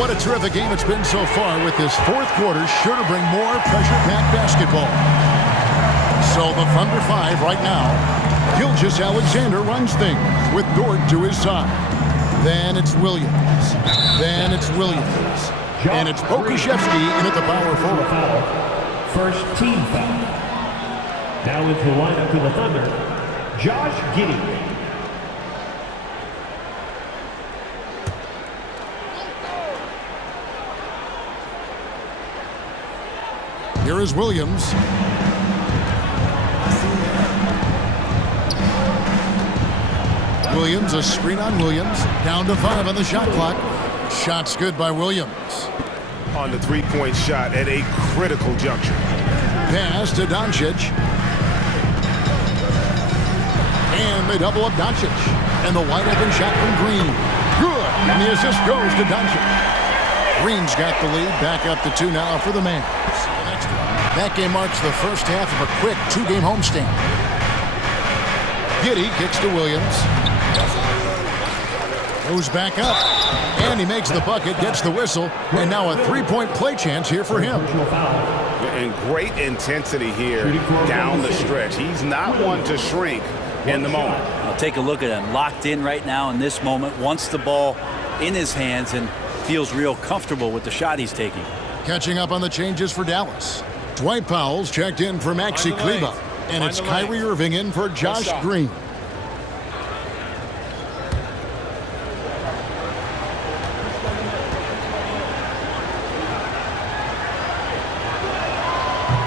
what a terrific game it's been so far, with this fourth quarter sure to bring more pressure-packed basketball. So the Thunder 5 right now. Gilgeous-Alexander runs things with Dort to his side. Then it's Williams. Then it's Williams. And it's Pokuševski in at the power forward. First team foul. Now into the lineup for the Thunder, Josh Giddey. Here is Williams. Williams, a screen on Williams. Down to 5 on the shot clock. Shot's good by Williams. On the three-point shot at a critical juncture. Pass to Doncic. And they double up Doncic. And the wide-open shot from Green. Good. And the assist goes to Doncic. Green's got the lead. Back up to 2 now for the Mavs. That game marks the first half of a quick 2-game homestand. Giddey kicks to Williams. Goes back up. And he makes the bucket, gets the whistle. And now a 3-point play chance here for him. And great intensity here down the stretch. He's not one to shrink in the moment. I'll take a look at him. Locked in right now in this moment. Wants the ball in his hands and feels real comfortable with the shot he's taking. Catching up on the changes for Dallas. Dwight Powell's checked in for Maxi Kleber. And it's Kyrie Irving in for Josh Green.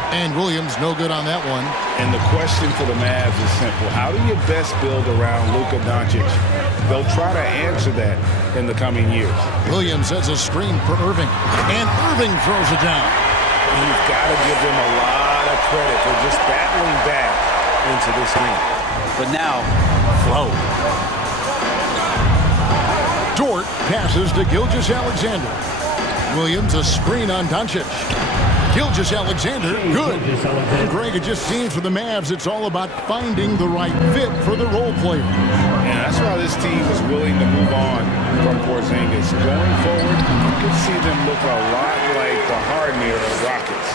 And Williams no good on that one. And the question for the Mavs is simple. How do you best build around Luka Doncic? They'll try to answer that in the coming years. Williams has a screen for Irving. And Irving throws it down. You've got to give them a lot of credit for just battling back into this game. But now, flow. Dort passes to Gilgeous-Alexander. Williams a screen on Doncic. Gilgeous-Alexander, good. And Greg, it just seems for the Mavs it's all about finding the right fit for the role player. And that's why this team is willing to move on from Porzingis. Going forward, you can see them look a lot like the Harden era Rockets.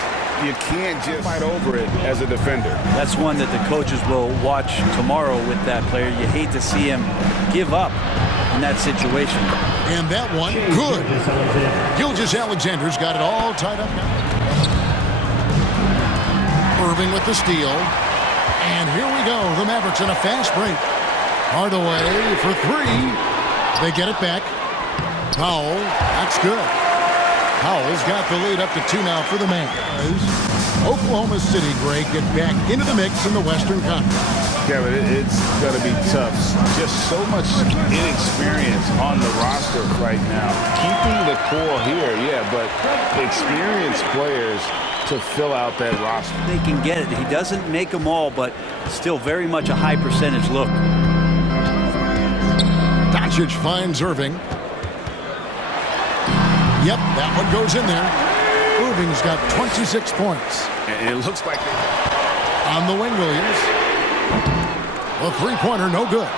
You can't just fight over it as a defender. That's one that the coaches will watch tomorrow with that player. You hate to see him give up in that situation. And that one, good. Gilgeous-Alexander's got it all tied up now. Irving with the steal. And here we go. The Mavericks in a fast break. Hardaway for 3. They get it back. Powell, that's good. Powell's got the lead up to 2 now for the Mavs. Oklahoma City, Greg, get back into the mix in the Western Conference. Kevin, it's going to be tough. Just so much inexperience on the roster right now. Keeping the core here, yeah, but experienced players to fill out that roster. They can get it. He doesn't make them all, but still very much a high percentage look. Doncic finds Irving. Yep, that one goes in there. Irving's got 26 points. And it looks like on the wing, Williams. A three-pointer, no good.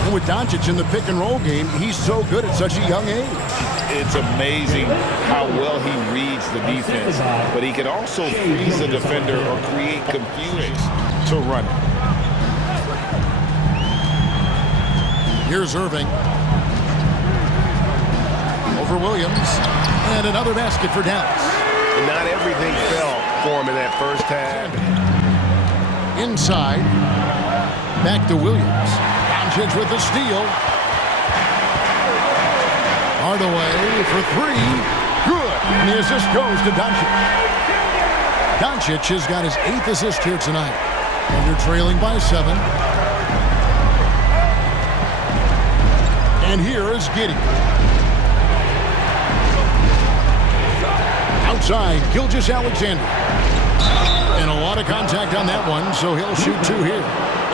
And with Doncic in the pick-and-roll game, he's so good at such a young age. It's amazing how well he reads the defense, but he can also freeze the defender or create confusion to run it. Here's Irving. Over Williams. And another basket for Dallas. And not everything fell for him in that first half. Inside. Back to Williams. Doncic with the steal. Hardaway for 3. Good. And the assist goes to Doncic. Doncic has got his 8th assist here tonight. And they're trailing by 7. And here is Giddey. Outside, Gilgeous-Alexander. And a lot of contact on that one, so he'll shoot 2 here.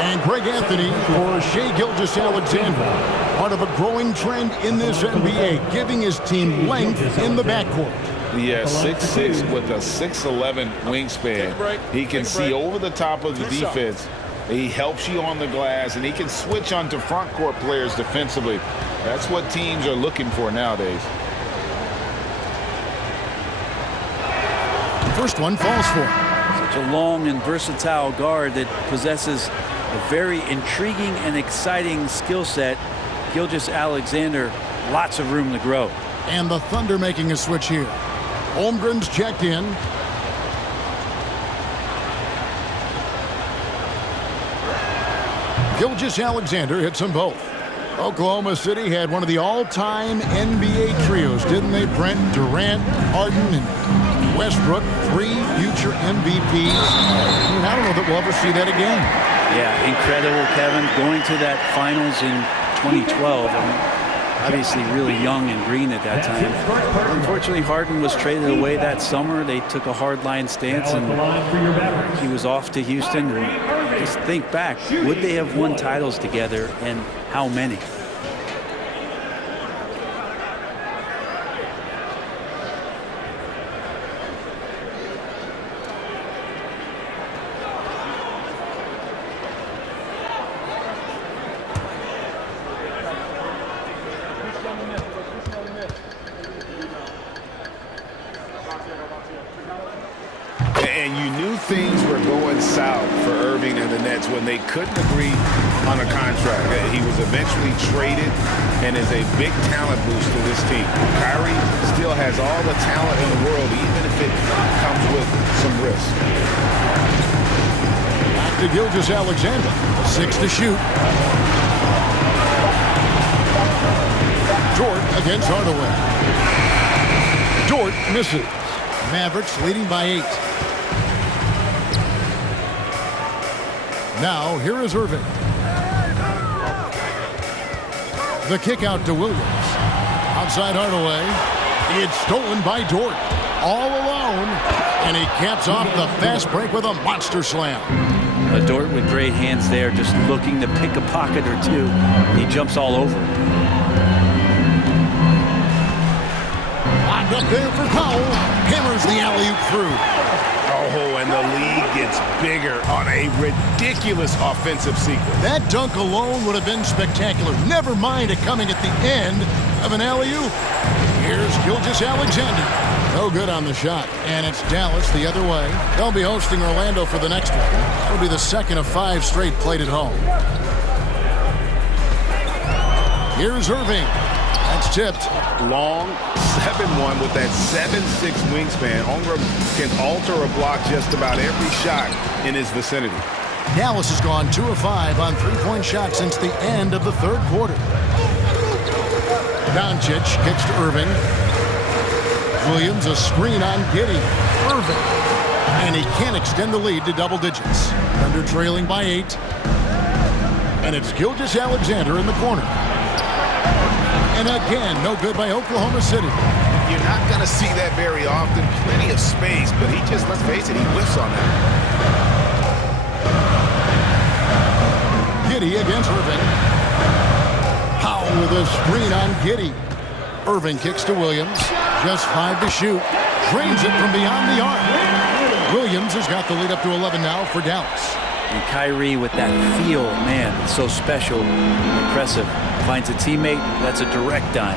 And Greg Anthony for Shai Gilgeous-Alexander. Part of a growing trend in this NBA, giving his team length in the backcourt. Yeah, 6'6" with a 6'11" wingspan. He can see over the top of the defense. He helps you on the glass, and he can switch onto front court players defensively. That's what teams are looking for nowadays. First one falls for him. Such a long and versatile guard that possesses a very intriguing and exciting skill set. Gilgeous-Alexander, lots of room to grow. And the Thunder making a switch here. Holmgren's checked in. Gilgeous-Alexander hits them both. Oklahoma City had one of the all-time NBA trios, didn't they? Brent, Durant, Harden, and Westbrook, 3 future MVPs. I mean, I don't know that we'll ever see that again. Yeah, incredible, Kevin. Going to that finals in 2012. I mean, obviously really young and green at that time. Unfortunately, Harden was traded away that summer. They took a hardline stance, and he was off to Houston. And just think back, would they have won titles together, and how many? And you knew things were going south for Irving and the Nets when they couldn't agree on a contract. He was eventually traded and is a big talent boost to this team. Kyrie still has all the talent in the world, even if it comes with some risk. Back to Gilgeous-Alexander. 6 to shoot. Dort against Hardaway. Dort misses. Mavericks leading by 8. Now, here is Irving. The kick out to Williams. Outside Hardaway. It's stolen by Dort. All alone. And he caps off the fast break with a monster slam. Dort with great hands there, just looking to pick a pocket or two. He jumps all over. Locked up there for Powell. Hammers the alley-oop through. Oh, and the lead gets bigger on a ridiculous offensive sequence. That dunk alone would have been spectacular. Never mind it coming at the end of an alley-oop. Here's Gilgeous-Alexander. No good on the shot. And it's Dallas the other way. They'll be hosting Orlando for the next one. That'll be the second of 5 straight played at home. Here's Irving. That's tipped. Long 7-1 with that 7'6" wingspan. Holmgren can alter a block just about every shot in his vicinity. Dallas has gone 2 of 5 on 3-point shots since the end of the third quarter. Doncic kicks to Irving. Williams a screen on Giddey. Irving. And he can't extend the lead to double digits. Under trailing by 8. And it's Gilgeous-Alexander in the corner. And again, no good by Oklahoma City. You're not going to see that very often. Plenty of space, but he just, let's face it, he whiffs on that. Giddey against Irving. Powell with a screen on Giddey. Irving kicks to Williams. Just 5 to shoot. Drains it from beyond the arc. Williams has got the lead up to 11 now for Dallas. And Kyrie with that feel, man, it's so special, impressive. Finds a teammate, that's a direct dime.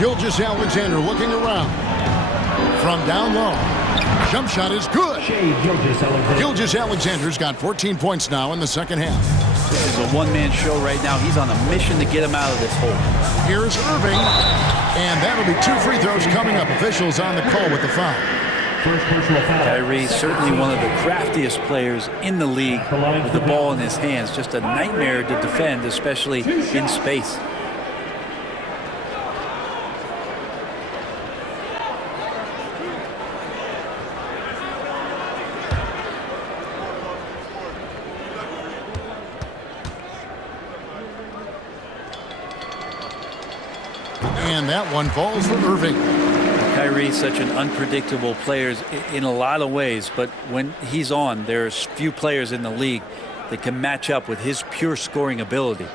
Gilgeous-Alexander looking around. From down low. Jump shot is good. Gilgeous-Alexander's got 14 points now in the second half. This is a one-man show right now. He's on a mission to get him out of this hole. Here's Irving. And that'll be 2 free throws coming up. Officials on the call with the foul. Kyrie, certainly one of the craftiest players in the league with the ball in his hands. Just a nightmare to defend, especially in space. And that one falls for Irving. Kyrie, such an unpredictable player in a lot of ways, but when he's on, there's few players in the league that can match up with his pure scoring ability.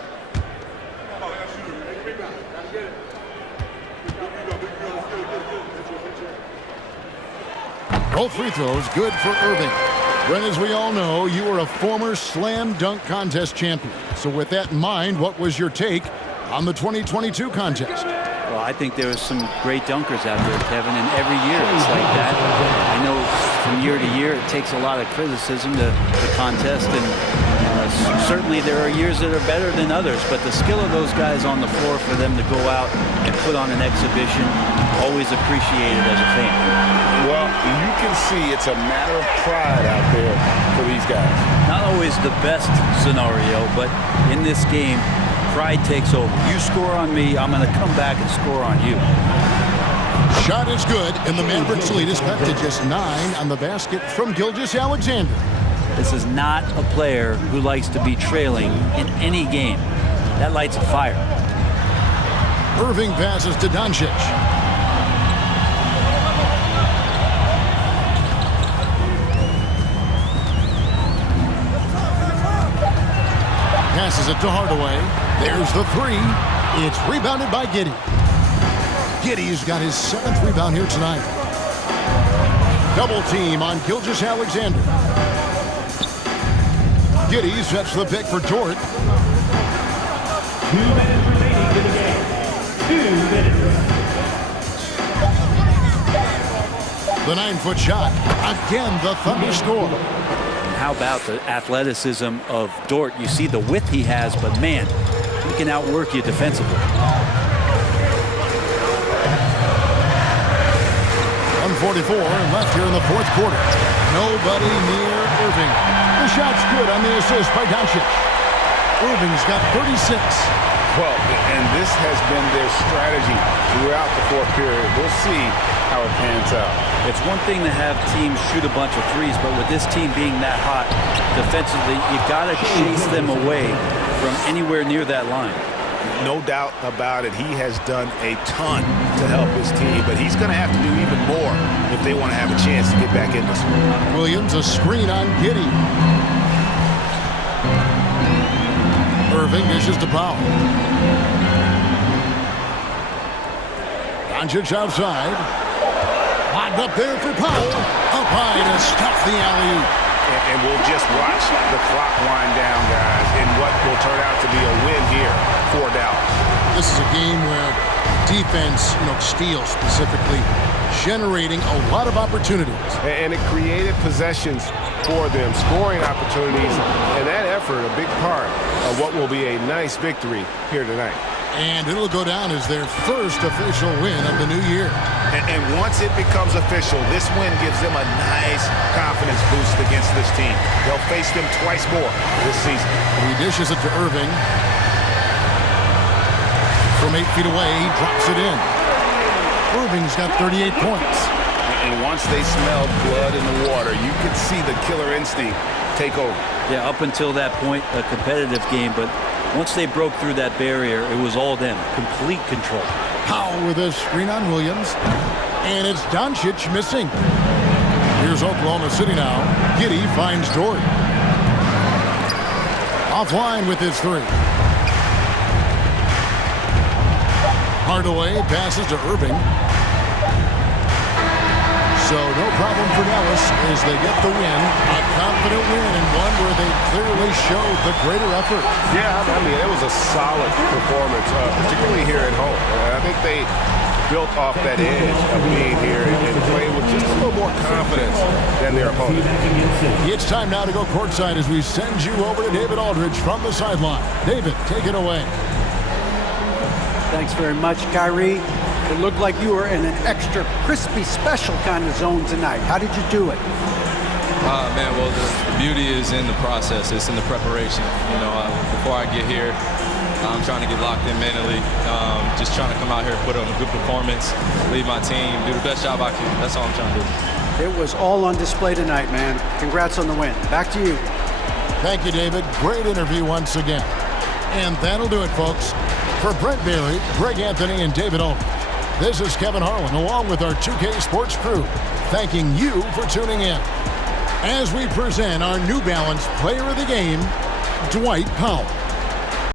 Both free throws good for Irving. Brent, as we all know, you were a former slam dunk contest champion. So with that in mind, what was your take on the 2022 contest? Well, I think there was some great dunkers out there, Kevin, and every year it's like that. I know from year to year it takes a lot of criticism to contest, and certainly there are years that are better than others, but the skill of those guys on the floor for them to go out and put on an exhibition, always appreciated as a fan. Well, you can see it's a matter of pride out there for these guys. Not always the best scenario, but in this game, pride takes over. You score on me, I'm going to come back and score on you. Shot is good, and the Mavericks lead is cut to just 9 on the basket from Gilgeous-Alexander. This is not a player who likes to be trailing in any game. That lights a fire. Irving passes to Doncic. Passes it to Hardaway. There's the three. It's rebounded by Giddey. Giddey's got his 7th rebound here tonight. Double team on Gilgeous-Alexander. Giddey sets the pick for Dort. 2 minutes remaining in the game. 2 minutes. The 9-foot shot. Again, the Thunder score. How about the athleticism of Dort? You see the width he has, but man, he can outwork you defensively. 1:44 left here in the 4th quarter. Nobody near Irving. The shot's good on the assist by Doncic. Irving's got 36. Well, and this has been their strategy throughout the 4th period. We'll see how it pans out. It's one thing to have teams shoot a bunch of threes, but with this team being that hot defensively, you got to chase them away from anywhere near that line. No doubt about it. He has done a ton to help his team, but he's going to have to do even more if they want to have a chance to get back in this one. Williams, a screen on Giddey. Irving dishes to Powell. Doncic outside. Locked up there for Powell. Up high to stuff the alley-oop. And we'll just watch the clock wind down, guys, in what will turn out to be a win here for Dallas. This is a game where defense, steals specifically, generating a lot of opportunities. And it created possessions for them, scoring opportunities, and that effort a big part of what will be a nice victory here tonight. And it'll go down as their first official win of the new year. And once it becomes official, this win gives them a nice confidence boost against this team. They'll face them twice more this season. He dishes it to Irving. From 8 feet away, he drops it in. Irving's got 38 points. And once they smelled blood in the water, you could see the killer instinct take over. Yeah, up until that point, a competitive game, but once they broke through that barrier, it was all them. Complete control. Powell with a screen on Williams. And it's Doncic missing. Here's Oklahoma City now. Giddey finds Dort. Offline with his three. Hardaway passes to Irving. So no problem for Dallas as they get the win. A confident win and one where they clearly showed the greater effort. Yeah, I mean, it was a solid performance, particularly here at home. I think they built off that edge of being here and playing with just a little more confidence than their opponent. It's time now to go courtside as we send you over to David Aldridge from the sideline. David, take it away. Thanks very much, Kyrie. It looked like you were in an extra crispy special kind of zone tonight. How did you do it? Man, well, the beauty is in the process. It's in the preparation. Before I get here, I'm trying to get locked in mentally. Just trying to come out here, put on a good performance, lead my team, do the best job I can. That's all I'm trying to do. It was all on display tonight, man. Congrats on the win. Back to you. Thank you, David. Great interview once again. And that'll do it, folks. For Brent Barry, Greg Anthony, and David Aldridge, this is Kevin Harlan, along with our 2K Sports crew, thanking you for tuning in. As we present our New Balance Player of the Game, Dwight Powell.